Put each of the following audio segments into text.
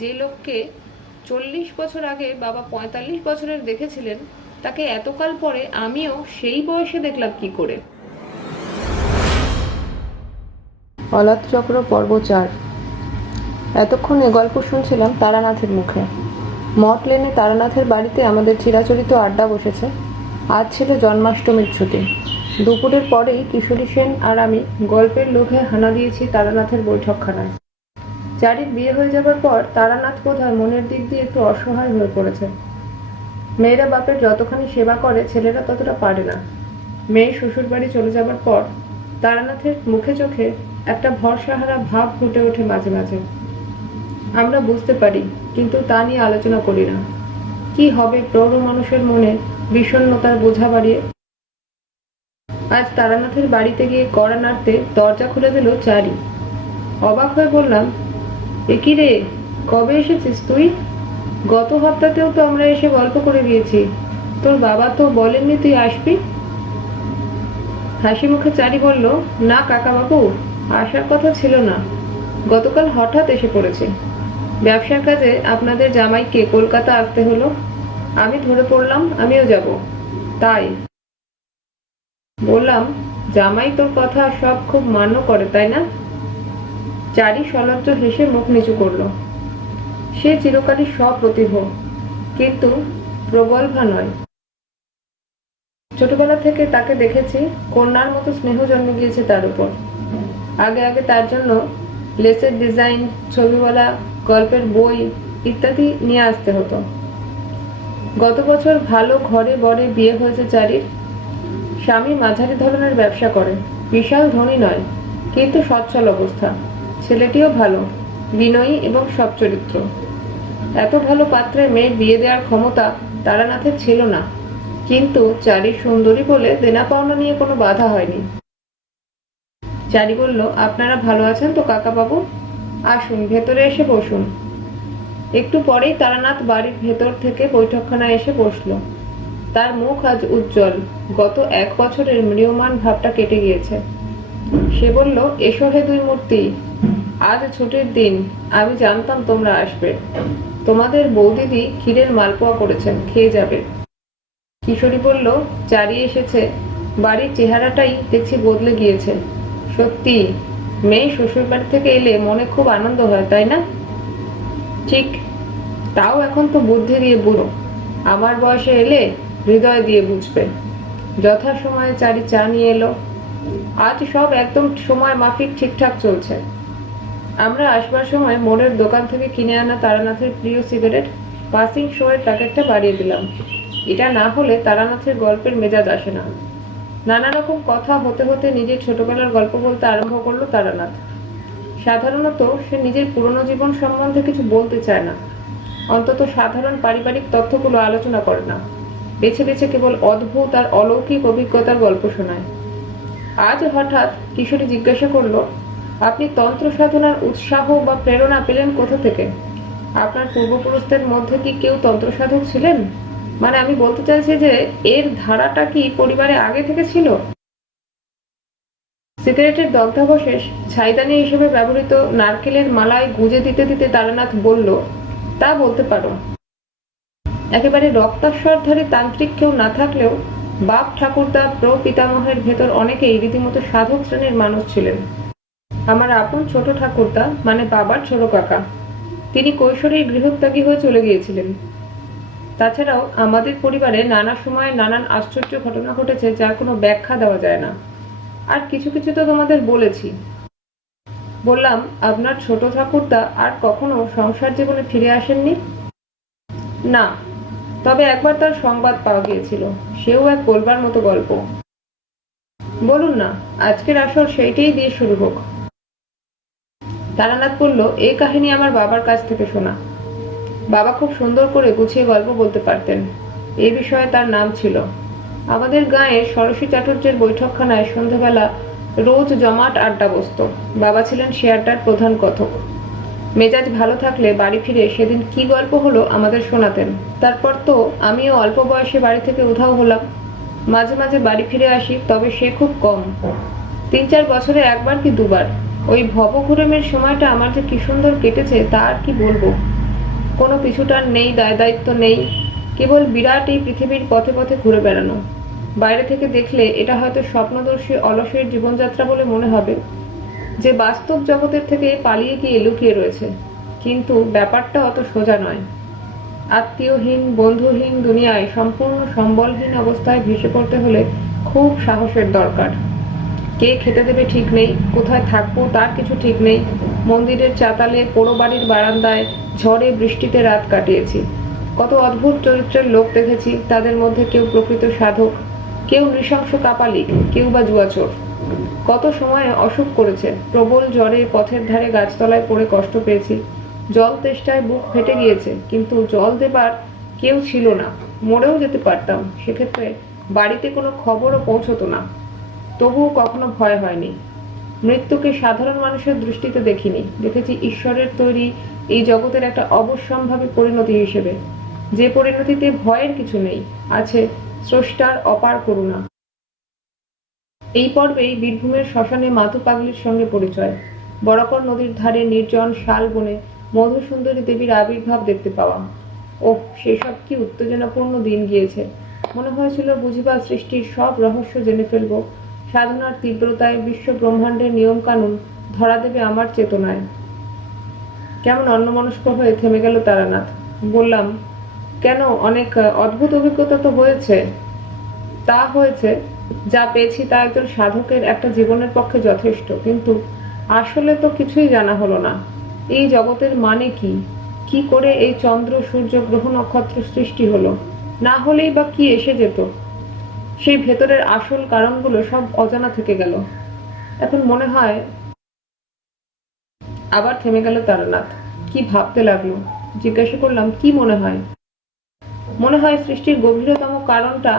যে লোককে 40 বছর আগে বাবা 45 বছরের দেখেছিলেন, তাকে এতকাল পরে আমিও সেই বয়সে দেখলাম কি করে। অলাত চক্র পর্ব 4। এতক্ষণে গল্প শুনছিলাম তারানাথের মুখে। মঠ লেনে তারানাথের বাড়িতে আমাদের চিরাচরিত আড্ডা বসেছে। আজ ছিল জন্মাষ্টমীর ছুটি। দুপুরের পরেই কিশোরী সেন আর আমি গল্পের লোভে হানা দিয়েছি তারানাথের বৈঠকখানায়। চারির বিয়ে হয়ে যাবার পর তারানাথ বোধহয় মনের দিক দিয়ে একটু অসহায় হয়ে পড়েছে। মেয়েরা বাপের যতখানি সেবা করে ছেলেরা ততটা পারে না। মেয়ে শ্বশুর বাড়ি চলে যাবার পর তারানাথের মুখে চোখে একটা ভরসাহারা ভাব ফুটে ওঠে মাঝে মাঝে। আমরা বুঝতে পারি, কিন্তু তা নিয়ে আলোচনা করি না। কি হবে প্রৌঢ় মানুষের মনে বিষণ্ণতার বোঝা বাড়িয়ে। আজ তারানাথের বাড়িতে গিয়ে কড়া নাড়তে দরজা খুলে দিল চারি। অবাক হয়ে বললাম, এ কি রে, কবে এসেছিস তুই? গত হপ্তাতেও তো আমরা এসে গল্প করে গিয়েছি। তোর বাবা তো বলেননি তুই আসবি? হাসি মুখে চারি বলল, না কাকা বাবু, আসার কথা ছিল না। গতকাল হঠাৎ এসে পড়েছে। ব্যবসার কাজে আপনাদের জামাইকে কলকাতা আসতে হলো। আমি ধরে পড়লাম আমিও যাব। তাই বললাম, জামাই তোর কথা সব খুব মান্য করে, তাই না? চারি সলজ্জ হেসে মুখ নিচু করল। সে চিরকালই সপ্রতিভ, কিন্তু প্রগল্ভা নয়। ছোটবেলা থেকে তাকে দেখেছি, কন্যার মতো স্নেহ জন্মে গিয়েছে তার উপর। আগে আগে তার জন্য লেসের ডিজাইন, ছবিওয়ালা গল্পের বই ইত্যাদি নিয়ে আসতে হতো। গত বছর ভালো ঘরে বরে বিয়ে হয়েছে চারির। স্বামী মাঝারি ধরনের ব্যবসা করে, বিশাল ধনী নয়, কিন্তু সচ্ছল অবস্থা। ছেলেটিও ভালো, বিনয়ী এবং সচ্চরিত্র। এত ভালো পাত্রে মেয়ের বিয়ে দেওয়ার ক্ষমতা তারানাথের ছিল না, কিন্তু চারি সুন্দরী বলে দেনা পাওনা নিয়ে কোনো বাধা হয়নি। চারি বলল, আপনারা ভালো আছেন তো কাকা বাবু? আসুন, ভেতরে এসে বসুন। একটু পরেই তারানাথ বাড়ির ভেতর থেকে বৈঠকখানায় এসে বসল। তার মুখ আজ উজ্জ্বল, গত 1 বছরের ম্রিয়মাণ ভাবটা কেটে গিয়েছে। সে বলল, এসো হে দুই মূর্তি, আজ ছুটির দিন, আমি জানতাম তোমরা আসবে। তোমাদের বৌদিদি ক্ষীরের মালপোয়া করেছেন, খেয়ে যাবে। কিশোরী বলল, চারি এসেছে, বাড়ির চেহারাটাই দেখছি বদলে গিয়েছে। সত্যি, মেয়ে শ্বশুর বাড়ি থেকে এলে মনে খুব আনন্দ হয়, তাই না? ঠিক, তাও এখন তো বুদ্ধি দিয়ে বুড়ো। আমার বয়সে এলে হৃদয় দিয়ে বুঝবে। যথাসময়ে চারি চা নিয়ে এলো। আজ সব একদম সময় মাফিক ঠিকঠাক চলছে। আমরা আসবার সময় মোড়ের দোকান থেকে কিনে আনা তারানাথের প্রিয় সিগারেট পাসিং শো এর প্যাকেটটা বাড়িয়ে দিলাম। এটা না হলে তারানাথের গল্পের মেজাজ আসে না। নানা রকম কথা হতে হতে নিজের ছোটবেলার গল্প বলতে আরম্ভ করলো তারানাথ। সাধারণত সে নিজের পুরনো জীবন সম্বন্ধে কিছু বলতে চায় না, অন্তত সাধারণ পারিবারিক তথ্যগুলো আলোচনা করে না। বেছে বেছে কেবল অদ্ভুত আর অলৌকিক অভিজ্ঞতার গল্প শোনায়। আজ হঠাৎ কিশোরী জিজ্ঞাসা করলো, আপনি তন্ত্র সাধনার উৎসাহ বা প্রেরণা পেলেন কোথা থেকে? আপনার পূর্বপুরুষদের মধ্যে কি কেউ তন্ত্র সাধক ছিলেন? মানে আমি বলতে চাইছি যে এর ধারাটা কি পরিবারে আগে থেকে ছিল? সিগারেটের দগ্ধাবশেষ ছাইদানি হিসেবে ব্যবহৃত নারকেলের মালায় গুজে দিতে দিতে তারানাথ বলল, তা বলতে পারো। একেবারে রক্তাস্বরধারী তান্ত্রিক কেউ না থাকলেও বাপ ঠাকুরদা প্রপিতামহের ভেতর অনেকেই রীতিমতো সাধক শ্রেণীর মানুষ ছিলেন। আমার আপন ছোট ঠাকুরদা, মানে বাবার ছোট কাকা, তিনি কৈশোরেই গৃহত্যাগী হয়ে চলে গিয়েছিলেন। তাছাড়াও আমাদের পরিবারে নানা সময়ে নানান আশ্চর্য ঘটনা ঘটেছে, যার কোনো ব্যাখ্যা দেওয়া যায় না। আর কিছু কিছু তো তোমাদের বলেছি। বললাম, আপনার ছোট ঠাকুরদা আর কখনো সংসার জীবনে ফিরে আসেননি? না, তবে একবার তার সংবাদ পাওয়া গিয়েছিল, সেও এক বলবার মতো গল্প। বলুন না, আজকের আসর সেইটাই দিয়ে শুরু হোক। তারানাথ বলল, এই কাহিনী আমার বাবার কাছ থেকে শোনা। বাবা খুব সুন্দর করে গুছিয়ে গল্প বলতে পারতেন, এই বিষয়ে তার নাম ছিল। আমাদের গাঁয়ে ষোড়শী চাটুর্যের বৈঠকখানায় সন্ধ্যাবেলা রোজ জমাট আড্ডা বসত। বাবা ছিলেন সে আড্ডার প্রধান কথক। মেজাজ ভালো থাকলে বাড়ি ফিরে সেদিন কি গল্প হলো আমাদের শোনাতেন। তারপর তো আমিও অল্প বয়সে বাড়ি থেকে উধাও হলাম। মাঝে মাঝে বাড়ি ফিরে আসি, তবে সে খুব কম, 3-4 বছরে একবার কি দুবার। ওই ভবঘুরেমের সময়টা আমার যে কি সুন্দর কেটেছে তা আর কি বলবো। কোনো পিছুটান নেই, দায় দায়িত্ব নেই, কেবল বিরাট এই পৃথিবীর পথে পথে ঘুরে বেড়ানো। বাইরে থেকে দেখলে এটা হয়তো স্বপ্নদর্শী অলসের জীবনযাত্রা বলে মনে হবে, যে বাস্তব জগতের থেকে পালিয়ে গিয়ে লুকিয়ে রয়েছে। কিন্তু ব্যাপারটা অত সোজা নয়। আত্মীয়হীন, বন্ধুহীন দুনিয়ায় সম্পূর্ণ সম্বলহীন অবস্থায় ভেসে পড়তে হলে খুব সাহসের দরকার। কে খেতে দেবে ঠিক নেই, কোথায় থাকবো তার কিছু ঠিক নেই। মন্দিরের চাতালে, পোড়ো বাড়ির বারান্দায় ঝড়ে বৃষ্টিতে রাত কাটিয়েছি। কত অদ্ভুত চরিত্রের লোক দেখেছি। তাদের মধ্যে কেউ প্রকৃত সাধক, কেউ নৃশংস কাপালিক, কেউ বা জুয়াচোর। কত সময়ে অসুখ করেছে, প্রবল জ্বরে পথের ধারে গাছতলায় পড়ে কষ্ট পেয়েছি। জল তেষ্টায় বুক ফেটে গিয়েছে, কিন্তু জল দেবার কেউ ছিল না। মরেও যেতে পারতাম, সেক্ষেত্রে বাড়িতে কোনো খবরও পৌঁছতো না। তবুও কখনো ভয় হয়নি। মৃত্যুকে সাধারণ মানুষের দৃষ্টিতে দেখিনি, দেখেছি ঈশ্বরের তৈরি এই জগতের একটা অবশ্যম্ভাবী পরিণতি হিসেবে, যে পরিণতিতে ভয়ের কিছু নেই, আছে স্রষ্টার অপার করুণা। এই পর্বেই বীরভূমের শ্মশানে মাতু পাগলির সঙ্গে পরিচয়। বরাকর নদীর ধারে নির্জন শাল বনে মধুসুন্দরী দেবীর আবির্ভাব দেখতে পাওয়া। ওহ, সেসব কি উত্তেজনাপূর্ণ দিন গিয়েছে। মনে হয়েছিল বুঝিবা সৃষ্টির সব রহস্য জেনে ফেলব। সাধনার তীব্রতায় বিশ্ব ব্রহ্মাণ্ডের নিয়ম কানুন ধরা দেবে আমার চেতনায়। কেমন অন্যমনস্ক হয়ে থেমে গেল তারানাথ। বললাম, কেন, অনেক অদ্ভুত অভিজ্ঞতা তো হয়েছে। তা হয়েছে, যা পেয়েছি তা একজন সাধকের একটা জীবনের পক্ষে যথেষ্ট, কিন্তু আসলে তো কিছুই জানা হলো না। এই জগতের মানে কি, কি করে এই চন্দ্র, সূর্য, গ্রহ, নক্ষত্র সৃষ্টি হলো, না হলেই বা কি এসে যেত। সেই ভেতরের আসল কারণগুলো সব অজানা থেকে গেল। এখন মনে হয়। আবার থেমে গেল তারানাথ। কি ভাবতে লাগলো। জিজ্ঞাসা করলাম, কি মনে হয়? মনে হয় সৃষ্টির গভীরতম কারণটা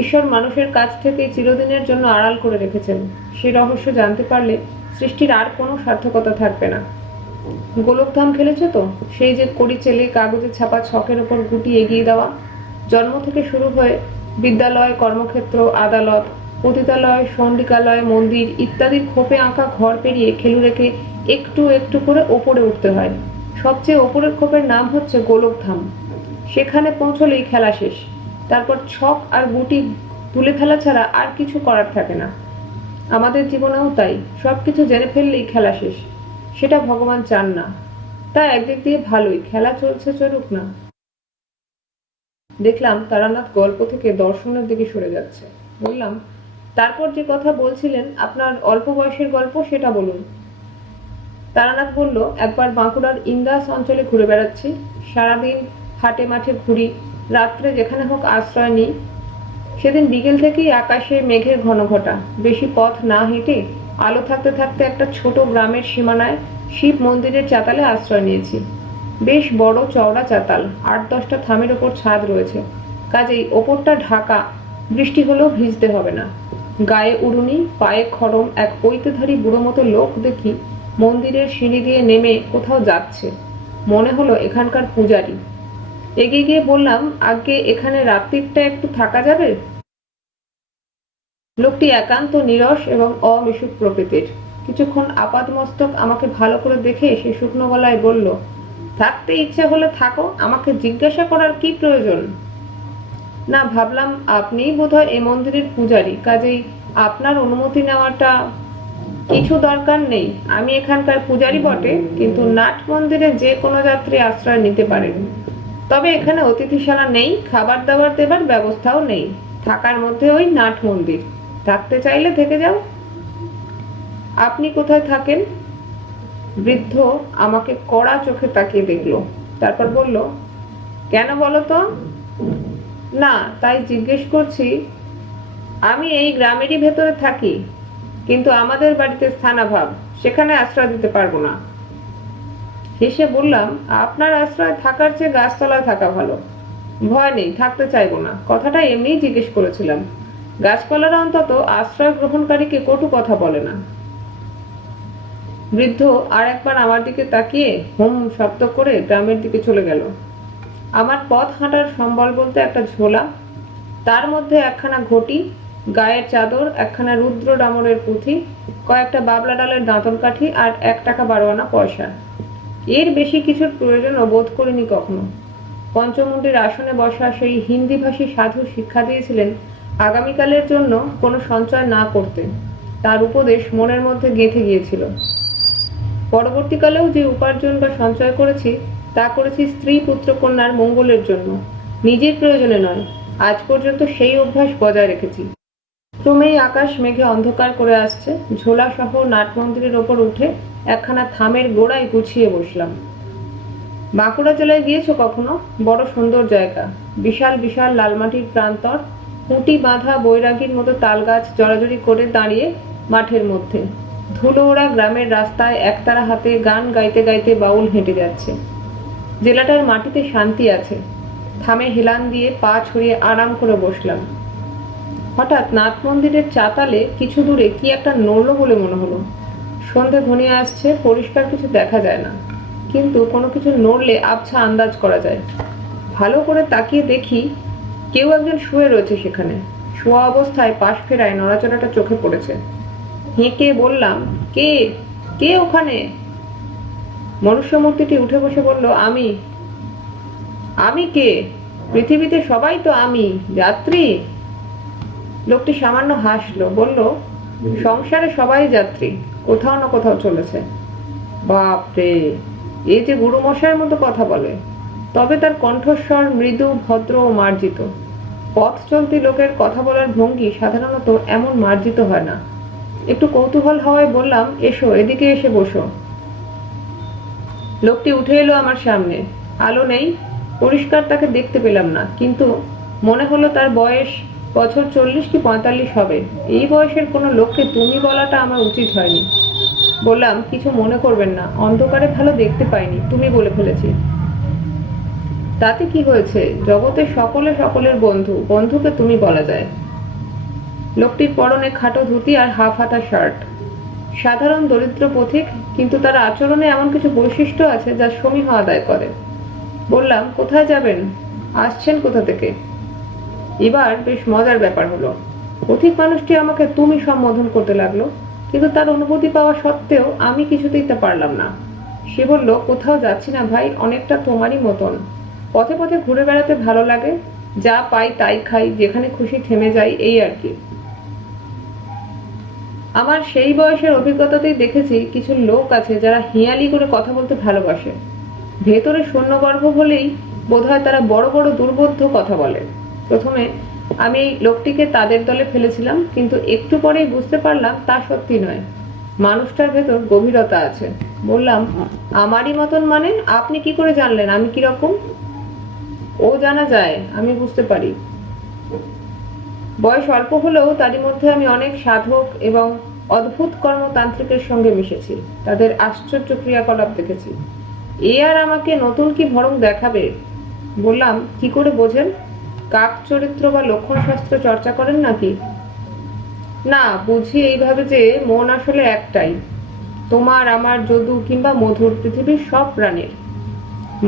ঈশ্বর মানুষের কাছ থেকে চিরদিনের জন্য আড়াল করে রেখেছেন। সে রহস্য জানতে পারলে সৃষ্টির আর কোনো সার্থকতা থাকবে না। গোলকধাম খেলেছে তো? সেই যে কড়ি চেলে কাগজে ছাপা ছকের ওপর গুটি এগিয়ে দেওয়া। জন্ম থেকে শুরু হয়ে বিদ্যালয়, কর্মক্ষেত্র, আদালত, পতিতালয়, সন্ডিকালয়, মন্দির ইত্যাদির খোপে আঁকা ঘর পেরিয়ে খেলুড়েকে একটু একটু করে ওপরে উঠতে হয়। সবচেয়ে ওপরের খোপের নাম হচ্ছে গোলকধাম। সেখানে পৌঁছলেই খেলা শেষ। তারপর ছক আর গুটি তুলে ফেলা ছাড়া আর কিছু করার থাকে না। আমাদের জীবনেও তাই, সবকিছু জেনে ফেললেই খেলা শেষ। সেটা ভগবান চান না। তা একদিক দিয়ে ভালোই, খেলা চলছে, চলুক না। দেখলাম তারানাথ গল্প থেকে দর্শনের দিকে সরে যাচ্ছে। বললাম, তারপর যে কথা বলছিলেন আপনার অল্প বয়সের গল্প, সেটা বলুন। তারানাথ বলল, একবার বাঁকুড়ার ইন্দাস অঞ্চলে ঘুরে বেড়াচ্ছি। সারাদিন হাটে মাঠে ঘুরি, রাত্রে যেখানে হোক আশ্রয় নিই। সেদিন বিকেল থেকেই আকাশে মেঘের ঘনঘটা। বেশি পথ না হেঁটে আলো থাকতে থাকতে একটা ছোট গ্রামের সীমানায় শিব মন্দিরের চাতালে আশ্রয় নিয়েছি। বেশ বড় চওড়া চাতাল, 8-10টা থামের ওপর ছাদ রয়েছে, কাজেই ওপরটা ঢাকা, বৃষ্টি হলেও ভিজতে হবে না। গায়ে উড়ুনি, পায়ে খড়ম এক পৈতেধারী বুড়ো মতো লোক দেখি মন্দিরের সিঁড়ি দিয়ে নেমে কোথাও যাচ্ছে। মনে হলো এখানকার পূজারী। এগিয়ে গিয়ে বললাম, আগে এখানে রাত্রিটা একটু থাকা যাবে? লোকটি একান্ত নীরস এবং অমিশুক প্রকৃতির। কিছুক্ষণ আপাদমস্তক আমাকে ভালো করে দেখে সে শুকনো গলায় বলল, থাকতে ইচ্ছে হলে থাকো, আমাকে জিজ্ঞাসা করার কি প্রয়োজন? না, ভাবলাম আপনিই বোধহয় এ মন্দিরের পূজারী, কাজেই আপনার অনুমতি নেওয়াটা। কিছু দরকার নেই, আমি এখানকার পূজারী বটে, কিন্তু নাট মন্দিরে যে কোনো যাত্রী আশ্রয় নিতে পারেন। তবে এখানে অতিথিশালা নেই, খাবার দাবার দেবার ব্যবস্থাও নেই। থাকার মধ্যে ওই নাট মন্দির, থাকতে চাইলে থেকে যাও। আপনি কোথায় থাকেন? বৃদ্ধ আমাকে কড়া চোখে তাকিয়ে দেখলো, তারপর বলল, কেন বলো তো? না, তাই জিজ্ঞেস করছি। আমি এই গ্রামেরই ভেতরে থাকি, কিন্তু আমাদের বাড়িতে স্থানাভাব, সেখানে আশ্রয় দিতে পারবো না। হেসে বললাম, আপনার আশ্রয় থাকার চেয়ে গাছতলায় থাকা ভালো। ভয় নেই, থাকতে চাইবো না, কথাটা এমনিই জিজ্ঞেস করেছিলাম। গাছপালারা অন্তত আশ্রয় গ্রহণকারীকে কটু কথা বলে না। বৃদ্ধ আর একবার আমার দিকে তাকিয়ে হুম শব্দ করে গ্রামের দিকে চলে গেল। আমার পথ হাঁটার সম্বল বলতে একটা ঝোলা, তার মধ্যে একখানা ঘটি, গায়ের চাদর, একখানা রুদ্র ডামরের পুঁথি, কয়েকটা বাবলা ডালের দাঁতন কাঠি আর 1 টাকা 12 আনা পয়সা। এর বেশি কিছুর প্রয়োজনও বোধ করিনি কখনো। পঞ্চমুণ্ডির আসনে বসা সেই হিন্দিভাষী সাধু শিক্ষা দিয়েছিলেন আগামীকালের জন্য কোনো সঞ্চয় না করতে। তার উপদেশ মনের মধ্যে গেঁথে গিয়েছিল। পরবর্তীকালেও যে উপার্জন বা সঞ্চয় করেছি তা করেছি স্ত্রী পুত্র কন্যার মঙ্গলের জন্য, নিজের প্রয়োজনে নয়। আজ পর্যন্ত সেই অভ্যাস বজায় রেখেছি। ক্রমেই আকাশ মেঘে অন্ধকার করে আসছে। ঝোলা সহ নাট মন্দিরের ওপর উঠে একখানা থামের গোড়ায় গুছিয়ে বসলাম। বাঁকুড়া জেলায় গিয়েছো কখনো? বড় সুন্দর জায়গা। বিশাল বিশাল লালমাটির প্রান্তর, পুঁটি বাঁধা বৈরাগীর মতো তাল গাছ জড়াজড়ি করে দাঁড়িয়ে মাঠের মধ্যে। ধুলো ওড়া গ্রামের রাস্তায় একতারা হাতে গান গাইতে গাইতে বাউল হেঁটে যাচ্ছে। জেলাটার মাটিতে শান্তি আছে। থামে হেলান দিয়ে পা ছড়িয়ে আরাম করে বসলাম। হঠাৎ নাট মন্দিরের চাতালে কিছু দূরে কি একটা নড়ল বলে মনে হলো। সন্ধে ঘনিয়ে আসছে, পরিষ্কার কিছু দেখা যায় না, কিন্তু কোনো কিছু নড়লে আবছা আন্দাজ করা যায়। ভালো করে তাকিয়ে দেখি কেউ একজন শুয়ে রয়েছে সেখানে। শোয়া অবস্থায় পাশ ফেরায় নড়াচড়াটা চোখে পড়েছে। হেঁকে বললাম, কে কে ওখানে? মনুষ্য মূর্তিটি উঠে বসে বলল, আমি। আমি কে? পৃথিবীতে সবাই তো আমি, যাত্রী। লোকটি সামান্য হাসলো, বলল, সংসারে সবাই যাত্রী, কোথাও না কোথাও চলেছে। বাপরে, এ যে গুরু মশাইয়ের মতো কথা বলে। তবে তার কণ্ঠস্বর মৃদু, ভদ্র ও মার্জিত। পথ চলতি লোকের কথা বলার ভঙ্গি সাধারণত এমন মার্জিত হয় না। একটু কৌতূহল হওয়ায় বললাম, এসো, এদিকে এসে বসো। লোকটি উঠে এলো আমার সামনে। আলো নেই, পরিষ্কার তাকে দেখতে পেলাম না, কিন্তু মনে হলো তার বয়স বছর 40 কি 45 হবে। এই বয়সের কোনো লোককে তুমি বলাটা আমার উচিত হয়নি। বললাম, কিছু মনে করবেন না, অন্ধকারে ভালো দেখতে পাইনি, তুমি বলে ফেলেছি। তাতে কি হয়েছে? জগতে সকলে সকলের বন্ধু, বন্ধুকে তুমি বলা যায়। লোকটির পরনে খাটো ধুতি আর হাফ হাতা শার্ট। সাধারণ দরিদ্র পথিক, কিন্তু তার আচরণে এমন কিছু বৈশিষ্ট্য আছে যা সমীহ আদায় করে। বললাম, কোথায় যাবেন? আসছেন কোথা থেকে? এবার বেশ মজার ব্যাপার হলো। পথিক মানুষটি আমাকে তুমি সম্বোধন করতে লাগলো, কিন্তু তার অনুভূতি পাওয়া সত্ত্বেও আমি কিছুতেই তা পারলাম না। সে বলল, কোথাও যাচ্ছি না ভাই, অনেকটা তোমারই মতন। পথে পথে ঘুরে বেড়াতে ভালো লাগে, যা পাই তাই খাই, যেখানে খুশি থেমে যাই, এই আর কি। আমার সেই বয়সের অভিজ্ঞতাতেই দেখেছি কিছু লোক আছে যারা হিয়ালি করে কথা বলতে ভালোবাসে। ভেতরে শূন্যগর্ভ বলেই বোধহয় তারা বড় বড় দুর্বোধ্য কথা বলে। প্রথমে আমি এই লোকটিকে তাদের দলে ফেলেছিলাম, কিন্তু একটু পরেই বুঝতে পারলাম তা সত্যি নয়। মানুষটার ভেতর গভীরতা আছে। বললাম, আমারই মতন মানে? আপনি কি করে জানলেন আমি কিরকম? ও জানা যায়, আমি বুঝতে পারি। বয়স অল্প হলেও তারই মধ্যে আমি অনেক সাধক এবং অদ্ভুত কর্মতান্ত্রিকের সঙ্গে মিশেছি, তাদের আশ্চর্য ক্রিয়াকলাপ দেখেছি। এ আর আমাকে নতুন কি ভরং দেখাবে? বললাম, কি করে বোঝেন? কাক চরিত্র বা লক্ষণ শাস্ত্র চর্চা করেন নাকি? না, বুঝি এইভাবে যে মন আসলে একটাই, তোমার আমার যদু কিংবা মধুর, পৃথিবীর সব প্রাণীর।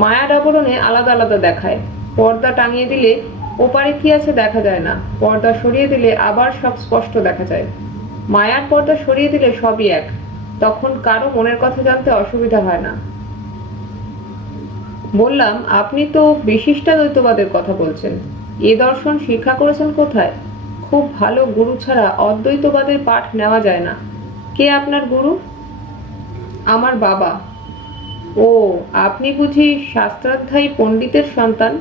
মায়ার আবরণে আলাদা আলাদা দেখায়। পর্দা টাঙিয়ে দিলে ওপারে কি আছে দেখা যায় না, পর্দা সরিয়ে দিলে আবার সব স্পষ্ট দেখা যায়। মায়ার পর্দা সরিয়ে দিলে সবই এক, তখন কারো মনের কথা জানতে অসুবিধা হয় না। বললাম, আপনি তো বিশিষ্টাদ্বৈতবাদের কথা বলছেন, এ দর্শন শিক্ষা করেছেন কোথায়? খুব ভালো গুরু ছাড়া অদ্বৈতবাদের পাঠ নেওয়া যায় না। কে আপনার গুরু? আমার বাবা। ও, আপনি বুঝি শাস্ত্রাধ্যায়ী পণ্ডিতের সন্তান?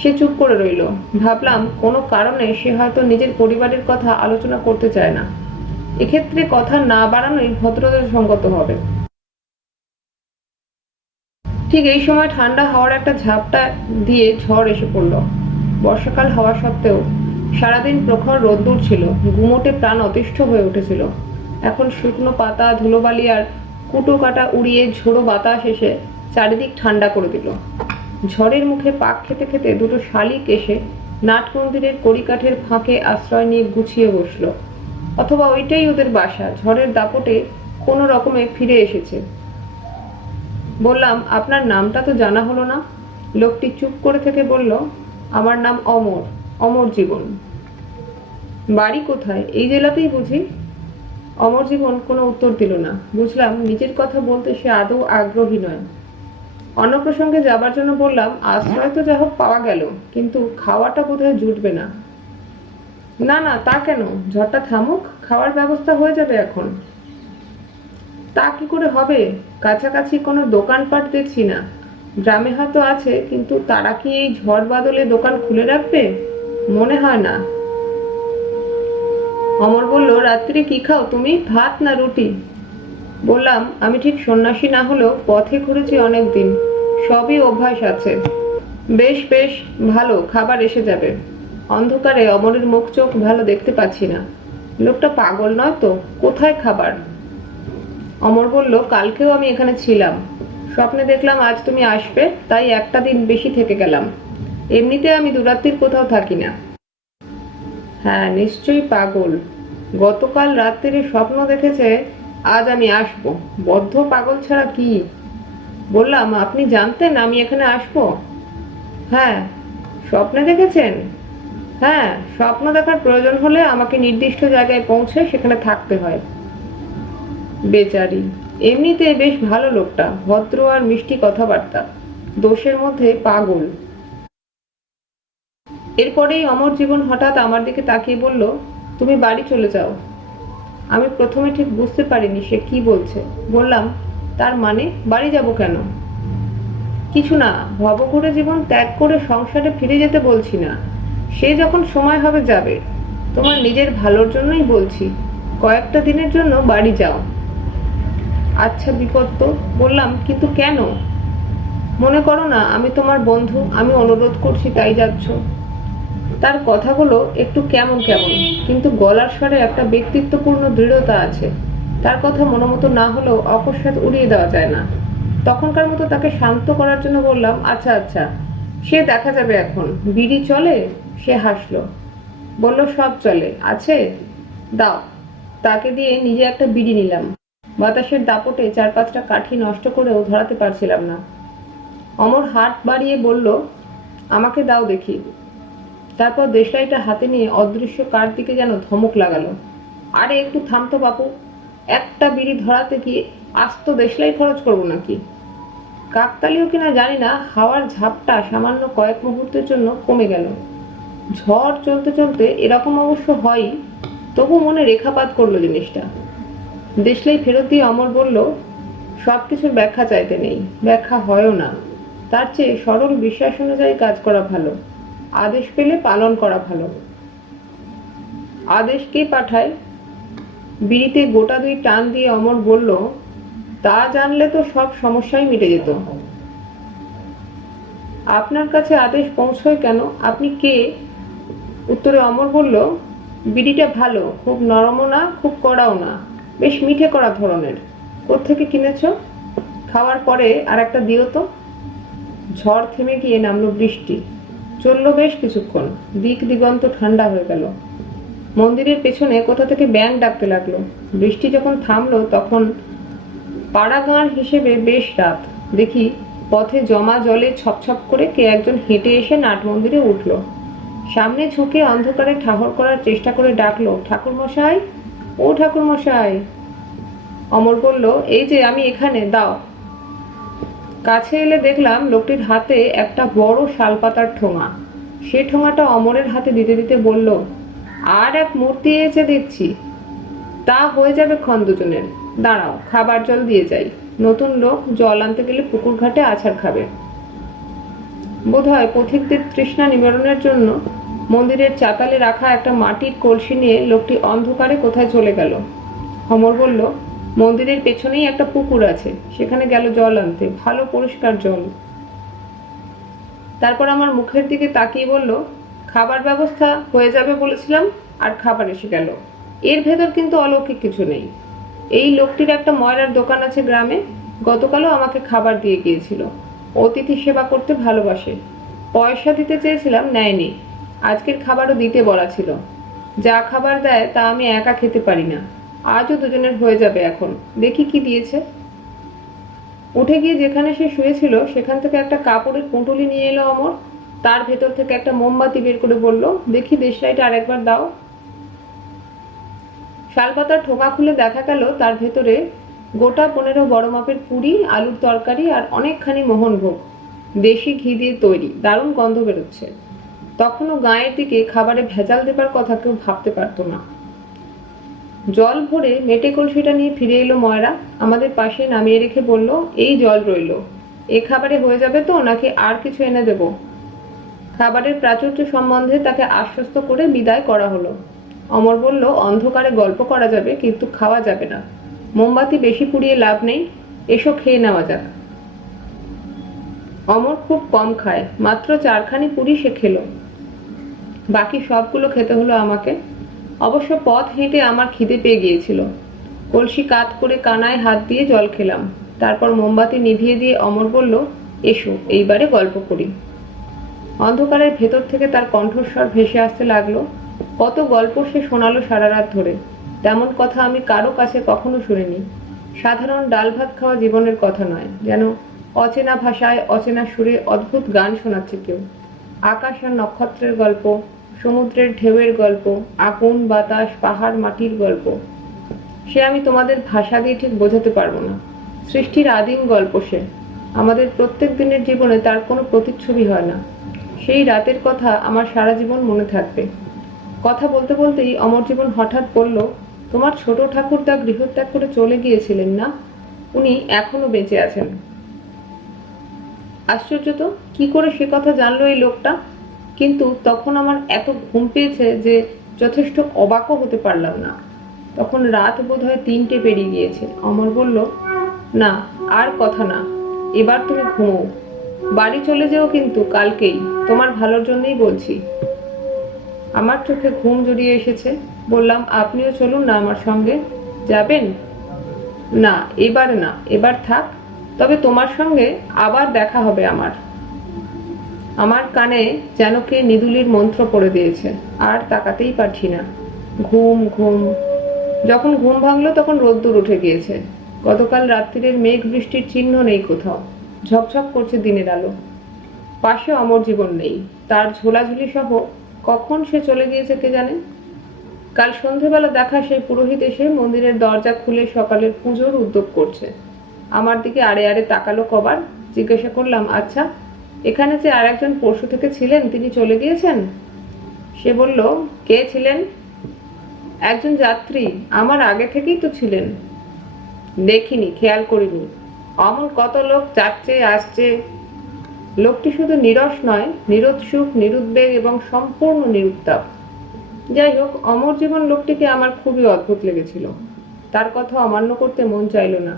সে চুপ করে রইল। ভাবলাম কোনো কারণে সে হয়তো নিজের পরিবারের কথা আলোচনা করতে চায় না। এক্ষেত্রে কথা না বাড়ানোই ভদ্রতার সঙ্গত হবে। ঠিক এই সময় ঠান্ডা হাওয়ার একটা ঝাপটা দিয়ে ঝড় এসে পড়ল। বর্ষাকাল হওয়া সত্ত্বেও সারাদিন প্রখর রোদ্দুর ছিল। গুমোটে প্রাণ অতিষ্ঠ হয়ে উঠেছিল। এখন শুকনো পাতা, ধুলোবালি আর কুটো কাটা উড়িয়ে ঝোড়ো বাতাস এসে চারিদিক ঠান্ডা করে দিল। ঝড়ের মুখে পাক খেতে খেতে দুটো শালিক এসে নাট মন্দিরের কড়িকাঠের ফাঁকে আশ্রয় নিয়ে গুছিয়ে বসলো। অথবা ওইটাই ওদের বাসা, ঝড়ের দাপটে কোনো রকমে ফিরে এসেছে। বললাম, আপনার নামটা তো জানা হলো না। লোকটি চুপ করে থেকে বলল, আমার নাম অমর, অমর জীবন। বাড়ি কোথায়? এই জেলাতেই বুঝি? অমর জীবন কোনো উত্তর দিল না। বুঝলাম নিজের কথা বলতে সে আদৌ আগ্রহী নয়। অন্য প্রসঙ্গে যাবার জন্য বললাম, আশ্রয় তো যা হোক পাওয়া গেল, কিন্তু খাওয়াটা বোধহয় জুটবে না। না না, তা কেন? ঝড়টা থামুক, খাওয়ার ব্যবস্থা হয়ে যাবে এখন। তা কি করে হবে? কাছাকাছি কোনো দোকানপাট দেখছি না। গ্রামে হয়তো আছে, কিন্তু তারা কি এই ঝড় বাদলে দোকান খুলে রাখবে? মনে হয় না। অমর বলল, রাত্রে কি খাও তুমি, ভাত না রুটি? বললাম, আমি ঠিক সন্ন্যাসী না হলেও পথে ঘুরেছি অনেক দিন, সবই অভ্যাস আছে। বেশ বেশ, ভালো, খাবার এসে যাবে। অন্ধকারে অমরের মুখ চোখ ভালো দেখতে পাচ্ছি না। লোকটা পাগল নয় তো? কোথায় খাবার? অমর বলল, কালকেও আমি এখানে ছিলাম। স্বপ্নে দেখলাম আজ তুমি আসবে, তাই একটা দিন বেশি থেকে গেলাম। এমনিতে আমি দুরাত্রির কোথাও থাকি না। হ্যাঁ, নিশ্চয়ই পাগল। গতকাল রাত্রিরে স্বপ্ন দেখেছে আজ আমি আসবো। বদ্ধ পাগল ছাড়া কি? বললাম, আপনি জানতেন আমি এখানে আসবো? হ্যাঁ। স্বপ্নে দেখেছেন? হ্যাঁ, স্বপ্ন দেখার প্রয়োজন হলে আমাকে নির্দিষ্ট জায়গায় পৌঁছে সেখানে থাকতে হয়। বেচারি। এমনিতে বেশ ভালো লোকটা, ভদ্র আর মিষ্টি কথাবার্তা, দোষের মধ্যে পাগল। এরপরেই অমর জীবন হঠাৎ আমার দিকে তাকিয়ে বলল, তুমি বাড়ি চলে যাও। আমি প্রথমে ঠিক বুঝতে পারিনি সে কি বলছে। বললাম, তার মানে বাড়ি যাব কেন? কিছু না, ভবঘুরে জীবন ত্যাগ করে সংসারে ফিরে যেতে বলছি না। সে যখন সময় হবে যাবে। তোমার নিজের ভালোর জন্যই বলছি, কয়েকটা দিনের জন্য বাড়ি যাও। আচ্ছা, বিপদ তো। বললাম, কিন্তু কেন? মনে করো না আমি তোমার বন্ধু, আমি অনুরোধ করছি তাই যাচ্ছ। তার কথাগুলো একটু কেমন কেমন, কিন্তু গলার স্বরে একটা ব্যক্তিত্বপূর্ণ দৃঢ়তা আছে। তার কথা মনোমতো না হলেও অকস্মাৎ উড়িয়ে দেওয়া যায় না। তখনকার মতো তাকে শান্ত করার জন্য বললাম, আচ্ছা আচ্ছা, সে দেখা যাবে এখন। বিড়ি চলে? সে হাসলো, বলল, সব চলে। আছে? দাও। তাকে দিয়ে নিজে একটা বিড়ি নিলাম। বাতাসের দাপটে 4-5টা কাঠি নষ্ট করেও ধরাতে পারছিলাম না। অমর হাত বাড়িয়ে বলল, আমাকে দাও দেখি। তারপর দেশলাইটা হাতে নিয়ে অদৃশ্য কার দিকে যেন ধমক লাগালো, আরে একটু থামতো বাপু। একটা বিড়ি ধরাতে কি আস্ত দেশলাই খরচ করবো নাকি? কাকতালীয় কিনা জানি না, হাওয়ার ঝাপটা সামান্য কয়েক মুহূর্তের জন্য কমে গেল। ঝড় চলতে চলতে এরকম অবশ্য হয়ই, তবু মনে রেখাপাত করলো জিনিসটা। দেশলাই ফেরত দিয়ে অমর বলল, সবকিছুর ব্যাখ্যা চাইতে নেই, ব্যাখ্যা হয়ও না। তার চেয়ে সরল বিশ্বাস অনুযায়ী কাজ করা ভালো, আদেশ পেলে পালন করা ভালো। আদেশ কে পাঠায়? বিড়িতে গোটা 2 টান দিয়ে অমর বলল, তা জানলে তো সব সমস্যাই মিটে যেত। আপনার কাছে আদেশ পৌঁছয় কেন? আপনি কে? উত্তরে অমর বলল, বিড়িটা ভালো, খুব নরমও না, খুব কড়াও না, বেশ মিঠে করা ধরনের। কোত্থেকে কিনেছ? খাওয়ার পরে আর একটা দিও তো। ঝড় থেমে গিয়ে নামলো বৃষ্টি। চলল বেশ কিছুক্ষণ। দিক দিগন্ত ঠান্ডা হয়ে গেল। মন্দিরের পেছনে কোথা থেকে ব্যাঙ ডাকতে লাগলো। বৃষ্টি যখন থামলো তখন পাড়াগাঁর হিসেবে বেশ রাত। দেখি পথে জমা জলে ছপছপ করে কে একজন হেঁটে এসে নাট মন্দিরে উঠল। সামনে ঝুঁকে অন্ধকারে ঠাহর করার চেষ্টা করে ডাকলো, ঠাকুরমশাই, ও ঠাকুরমশাই। অমর বলল, এই যে আমি এখানে, দাও। কাছে এলে দেখলাম লোকটির হাতে একটা বড় শালপাতার ঠোঙা। সে ঠোঙাটা অমরের হাতে দিতে দিতে বলল, আর এক মূর্তি এসে দেখছি। তা হয়ে যাবে ক্ষণ দুজনের। দাঁড়াও, খাবার জল দিয়ে যাই। নতুন লোক জল আনতে গেলে পুকুর ঘাটে আছাড় খাবে। বোধহয় পথিকদের তৃষ্ণা নিবারণের জন্য মন্দিরের চাতালে রাখা একটা মাটির কলসি নিয়ে লোকটি অন্ধকারে কোথায় চলে গেল। অমর বলল, মন্দিরের পেছনেই একটা পুকুর আছে, সেখানে গেল জল আনতে, ভালো পরিষ্কার জল। তারপর আমার মুখের দিকে তাকিয়ে বলল, খাবার ব্যবস্থা হয়ে যাবে বলেছিলাম, আর খাবার এসে গেল। এর ভেতর কিন্তু অলৌকিক কিছু নেই। এই লোকটির একটা ময়রার দোকান আছে গ্রামে, গতকালও আমাকে খাবার দিয়ে গিয়েছিল। অতিথি সেবা করতে ভালোবাসে। পয়সা দিতে চেয়েছিলাম, নেয়নি। আজকের খাবারও দিতে বলা ছিল। যা খাবার দেয় তা আমি একা খেতে পারি না। আজও দুজনের হয়ে যাবে এখন। দেখি কি দিয়েছে। উঠে গিয়ে যেখানে সে শুয়েছিল সেখান থেকে একটা কাপড়ের পুঁটুলি নিয়ে এলো অমর। তার ভেতর থেকে একটা মোমবাতি বের করে বলল, দেখি দেশলাইটা আরেকবার দাও। শালপাতার ঠোঙা খুলে দেখা গেল তার ভেতরে গোটা 15 বড় মাপের পুরি, আলুর তরকারি আর অনেকখানি মোহনভোগ, দেশি ঘি দিয়ে তৈরি। দারুণ গন্ধ বেরোচ্ছে। তখনও গায়ের দিকে খাবারে ভেজাল দেবার কথা কেউ ভাবতে পারতো না। জল ভরে মেটে কলসিটা নিয়ে ফিরে এলো ময়রা, আমাদের পাশে নামিয়ে রেখে বলল, এই জল রইল, এ খাবারে হয়ে যাবে তো নাকি আর কিছু এনে দেব? খাবারের প্রাচুর্য সম্বন্ধে তাকে আশ্বস্ত করে বিদায় করা হলো। অমর বলল, অন্ধকারে গল্প করা যাবে কিন্তু খাওয়া যাবে না। মোমবাতি বেশি পুড়িয়ে লাভ নেই, এসো খেয়ে নেওয়া যাক। অমর খুব কম খায়, মাত্র 4খানি পুরি সে খেলো। বাকি সবগুলো খেতে হলো আমাকে। অবশ্য পথ হেঁটে আমার খিদে পেয়ে গিয়েছিল। কলসি কাত করে কানায় হাত দিয়ে জল খেলাম। তারপর মোমবাতি নিভিয়ে দিয়ে অমর বলল, এসো এইবারে গল্প করি। অন্ধকারের ভেতর থেকে তার কণ্ঠস্বর ভেসে আসতে লাগলো। কত গল্প সে শোনালো সারা রাত ধরে। তেমন কথা আমি কারো কাছে কখনো শুনিনি। সাধারণ ডাল ভাত খাওয়া জীবনের কথা নয়, যেন অচেনা ভাষায় অচেনা সুরে অদ্ভুত গান শোনাচ্ছে কেউ। আকাশ আর নক্ষত্রের গল্প, সমুদ্রের ঢেউয়ের গল্প, আগুন বাতাস পাহাড় মাটির গল্প। সে আমি তোমাদের ভাষা দিয়ে ঠিক বোঝাতে পারবো না। সৃষ্টির আদিম গল্প সে। আমাদের প্রত্যেক দিনের জীবনে তার কোনো প্রতিচ্ছবি হয় না। সেই রাতের কথা আমার সারা জীবন মনে থাকবে। কথা বলতে বলতেই অমর জীবন হঠাৎ বলল, তোমার ছোট ঠাকুরদা গৃহত্যাগ করে চলে গিয়েছিলেন না? উনি এখনো বেঁচে আছেন। আশ্চর্য তো, কি করে সে কথা জানলো এই লোকটা? কিন্তু তখন আমার এত ঘুম পেয়েছে যে যথেষ্ট অবাকও হতে পারলাম না। তখন রাত বোধহয় 3টে পেরিয়ে গিয়েছে। অমর বলল, না আর কথা না, এবার তুমি ঘুমো। বাড়ি চলে যেও কিন্তু কালকেই, তোমার ভালোর জন্যই বলছি। আমার চোখে ঘুম জড়িয়ে এসেছে। বললাম, আপনিও চলুন না আমার সঙ্গে। যাবেন? না, এবার না, এবার থাক। তবে তোমার সঙ্গে আবার দেখা হবে আমার। আমার কানে যেন কে নিদুলির মন্ত্র পড়ে দিয়েছে। আর তাকাতেই পারছি না। ঘুম ঘুম। যখন ঘুম ভাঙলো তখন রোদ্দুর উঠে গিয়েছে। গতকাল রাত্রির মেঘ বৃষ্টির চিহ্ন নেই কোথাও। ঝকঝক করছে দিনের আলো। পাশে অমর জীবন নেই। তার ঝোলাঝুলি সহ কখন সে চলে গিয়েছে কে জানে। কাল সন্ধেবেলা দেখা সেই পুরোহিত এসে মন্দিরের দরজা খুলে সকালের পুজোর উদ্যোগ করছে। আমার দিকে আড়ে আড়ে তাকালো কবার। জিজ্ঞাসা করলাম, আচ্ছা, এখানে যে আর একজন পরশু থেকে ছিলেন তিনি চলে গিয়েছেন? সে বলল, কে ছিলেন? একজন যাত্রী, আমার আগে থেকেই তো ছিলেন। দেখিনি, খেয়াল করিনি। অমন কত লোক যাচ্ছে আসছে। লোকটি শুধু নিরস নয়, নিরুৎসুক, নিরুদ্বেগ এবং সম্পূর্ণ নিরুত্তাপ। যাই হোক, অমর জীবন লোকটিকে আমার খুবই অদ্ভুত লেগেছিল। তার কথা অমান্য করতে মন চাইল না।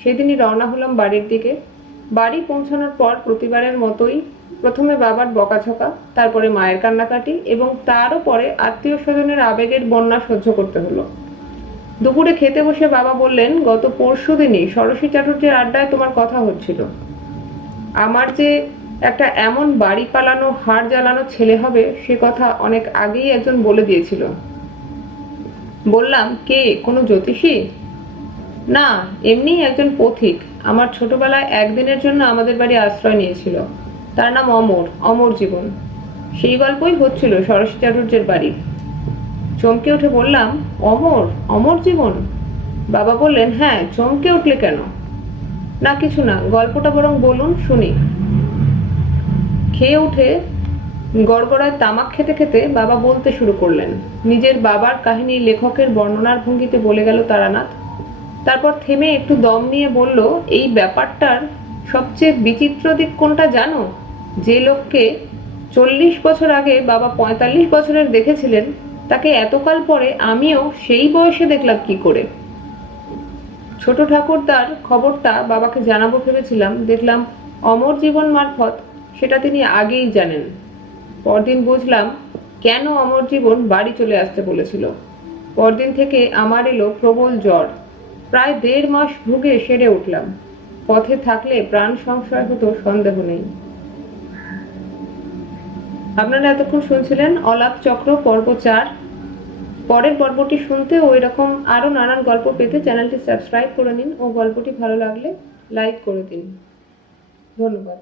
সেদিনই রওনা হলাম বাড়ির দিকে। বাড়ি পৌঁছানোর পর প্রতিবারের মতোই প্রথমে বাবার বকাঝকা, তারপরে মায়ের কান্নাকাটি এবং তারও পরে আত্মীয় স্বজনের আবেগের বন্যা সহ্য করতে হলো। দুপুরে খেতে বসে বাবা বললেন, গত পরশুদিনই ষোড়শী চাটুর্যের আড্ডায় তোমার কথা হচ্ছিল। আমার যে একটা এমন বাড়ি পালানো হাড় জ্বালানো ছেলে হবে সে কথা অনেক আগেই একজন বলে দিয়েছিল। বললাম, কে? কোনো জ্যোতিষী? না, এমনিই একজন পথিক। আমার ছোটবেলায় একদিনের জন্য আমাদের বাড়ি আশ্রয় নিয়েছিল। তার নাম অমর, অমর জীবন। সেই গল্পই হচ্ছিল ষোড়শী চাটুর্যের বাড়ি। চমকে উঠে বললাম, অমর, অমর জীবন? বাবা বললেন, হ্যাঁ, চমকে উঠলে কেন? না কিছু না, গল্পটা বরং বলুন শুনি। খেয়ে উঠে গড়গড়ায় তামাক খেতে খেতে বাবা বলতে শুরু করলেন। নিজের বাবার কাহিনী লেখকের বর্ণনার ভঙ্গিতে বলে গেল তারানাথ। তারপর থেমে একটু দম নিয়ে বলল, এই ব্যাপারটার সবচেয়ে বিচিত্র দিক কোনটা জানো? যে লোককে 40 বছর আগে বাবা 45 বছরের দেখেছিলেন, তাকে এতকাল পরে আমিও সেই বয়সে দেখলাম কি করে। ছোট ঠাকুরদার খবরটা বাবাকে জানাবো ভেবেছিলাম, দেখলাম অমর জীবন মারফত সেটা তিনি আগেই জানেন। পরদিন বুঝলাম কেন অমর জীবন বাড়ি চলে আসতে বলেছিল। পরদিন থেকে আমার এলো প্রবল জ্বর। প্রায় 1.5 মাস ভুগে সেরে উঠলাম। পথে থাকলে প্রাণ সংশয় হতো সন্দেহ নেই। আপনারা এতক্ষণ শুনছিলেন অলাপ চক্র পর্ব 4। পরের পর্বটি শুনতে ও এরকম আরো নানান গল্প পেতে চ্যানেলটি সাবস্ক্রাইব করে নিন ও গল্পটি ভালো লাগলে লাইক করে দিন। ধন্যবাদ।